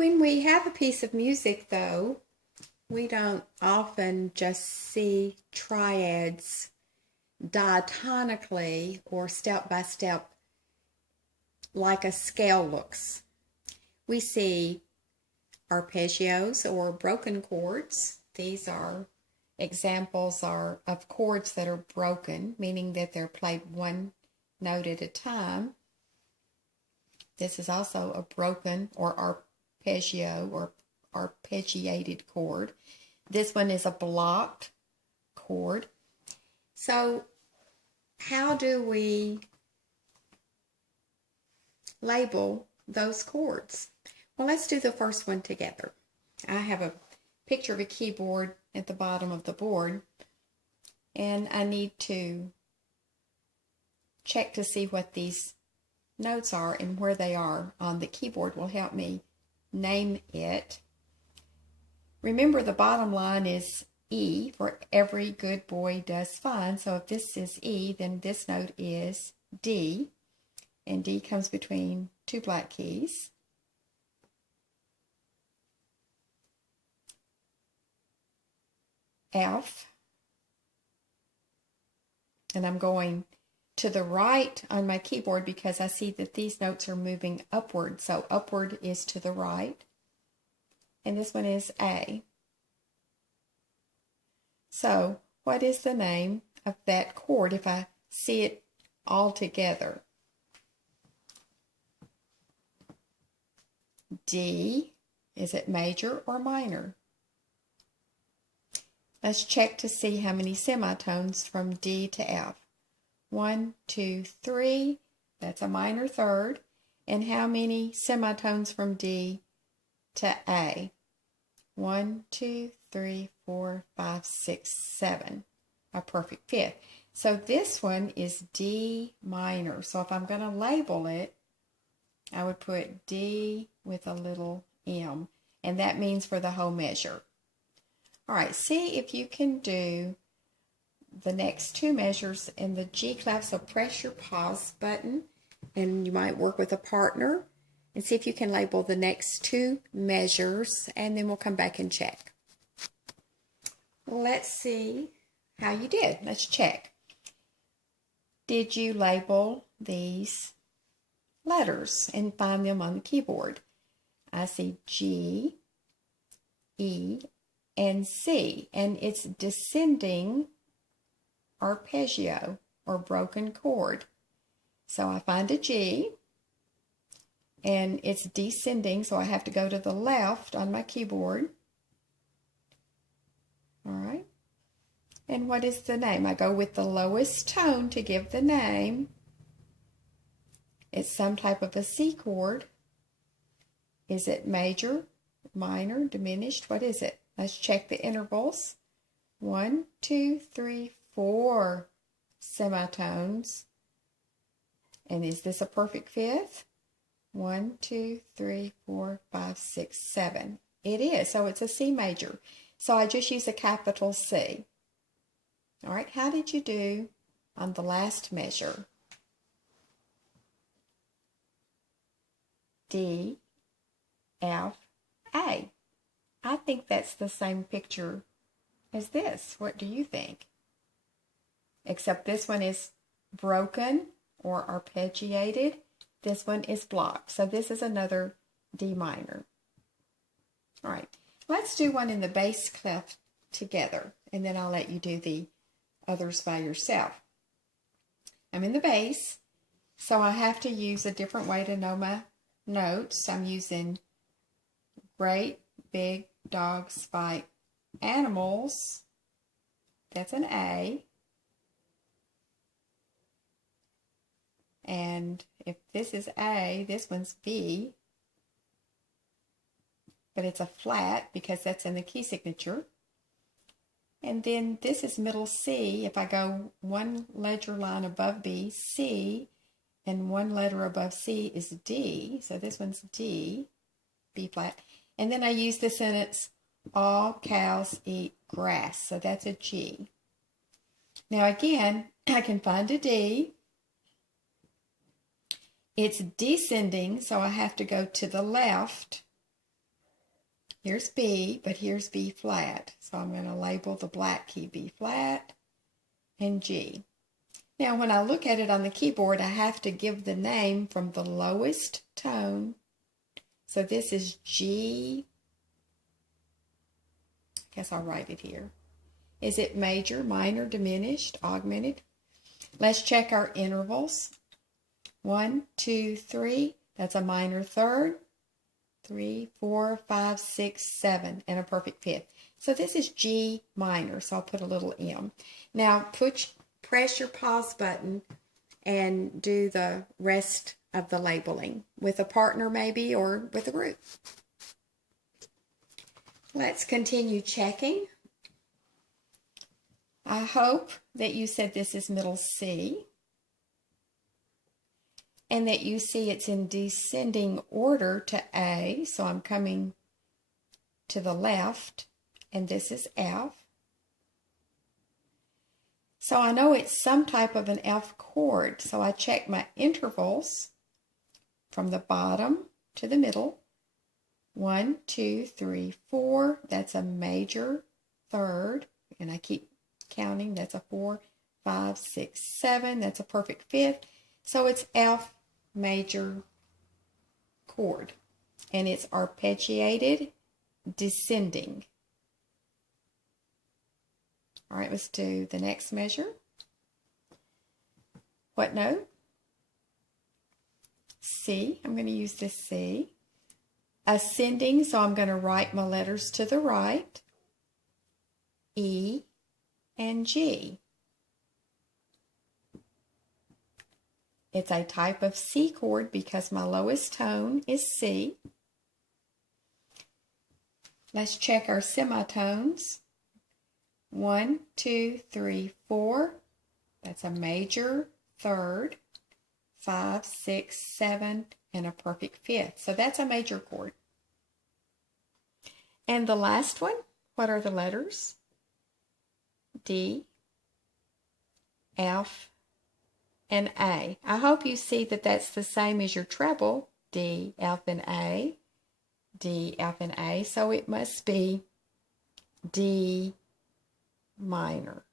When we have a piece of music, though, we don't often just see triads diatonically or step by step like a scale looks. We see arpeggios or broken chords. These are examples of chords that are broken, meaning that they're played one note at a time. This is also a broken or arpeggio or arpeggiated chord. This one is a blocked chord. So how do we label those chords? Well, let's do the first one together. I have a picture of a keyboard at the bottom of the board, and I need to check to see what these notes are, and where they are on the keyboard will help me name it. Remember, the bottom line is E, for every good boy does fine. So if this is E, then this note is D, and D comes between two black keys. F, and I'm going to the right on my keyboard because I see that these notes are moving upward, so upward is to the right, and this one is A. So what is the name of that chord if I see it all together? D, is it major or minor? Let's check to see how many semitones from D to F. 1, 2, 3, that's a minor third. And how many semitones from D to A? 1, 2, 3, 4, 5, 6, 7, a perfect fifth. So this one is D minor. So if I'm going to label it, I would put D with a little m, and that means for the whole measure. All right, see if you can do the next two measures in the G clef. So press your pause button, and you might work with a partner and see if you can label the next two measures, and then we'll come back and check. Let's see how you did. Let's check. Did you label these letters and find them on the keyboard? I see G, E, and C, and it's descending arpeggio or broken chord. So I find a G, and it's descending, so I have to go to the left on my keyboard. All right. And what is the name? I go with the lowest tone to give the name. It's some type of a C chord. Is it major, minor, diminished? What is it? Let's check the intervals. 1, 2, 3, 4 semitones. And is this a perfect fifth? 1, 2, 3, 4, 5, 6, 7. It is, so it's a C major. So I just use a capital C. All right, how did you do on the last measure? D, F, A. I think that's the same picture as this. What do you think? Except this one is broken or arpeggiated. This one is blocked. So this is another D minor. All right, let's do one in the bass clef together, and then I'll let you do the others by yourself. I'm in the bass, so I have to use a different way to know my notes. I'm using Great Big Dogs Fight Animals. That's an A. And if this is A, this one's B. But it's a flat because that's in the key signature. And then this is middle C. If I go one ledger line above B, C, and one letter above C is D. So this one's D, B flat. And then I use the sentence, all cows eat grass. So that's a G. Now again, I can find a D. It's descending, so I have to go to the left Here's B, but here's B flat. So I'm going to label the black key B flat and G. Now when I look at it on the keyboard, I have to give the name from the lowest tone. So this is G. I guess I'll write it here. Is it major, minor, diminished, augmented? Let's check our intervals. 1, 2, 3. That's a minor third. 3, 4, 5, 6, 7, and a perfect fifth. So this is G minor, so I'll put a little M. Now press your pause button and do the rest of the labeling with a partner maybe or with a group. Let's continue checking. I hope that you said this is middle C and that you see it's in descending order to A, so I'm coming to the left, and this is F. So I know it's some type of an F chord, so I check my intervals from the bottom to the middle. 1, 2, 3, 4, that's a major third, and I keep counting, that's a 4, 5, 6, 7, that's a perfect fifth. So it's F major chord, and it's arpeggiated descending. All right, let's do the next measure. What note? C. I'm going to use this C. Ascending, so I'm going to write my letters to the right. E and G. It's a type of C chord because my lowest tone is C. Let's check our semitones. 1, 2, 3, 4. That's a major third. 5, 6, 7, and a perfect fifth. So that's a major chord. And the last one, what are the letters? D, F, and A. I hope you see that that's the same as your treble, D, F, and A, D, F, and A. So it must be D minor.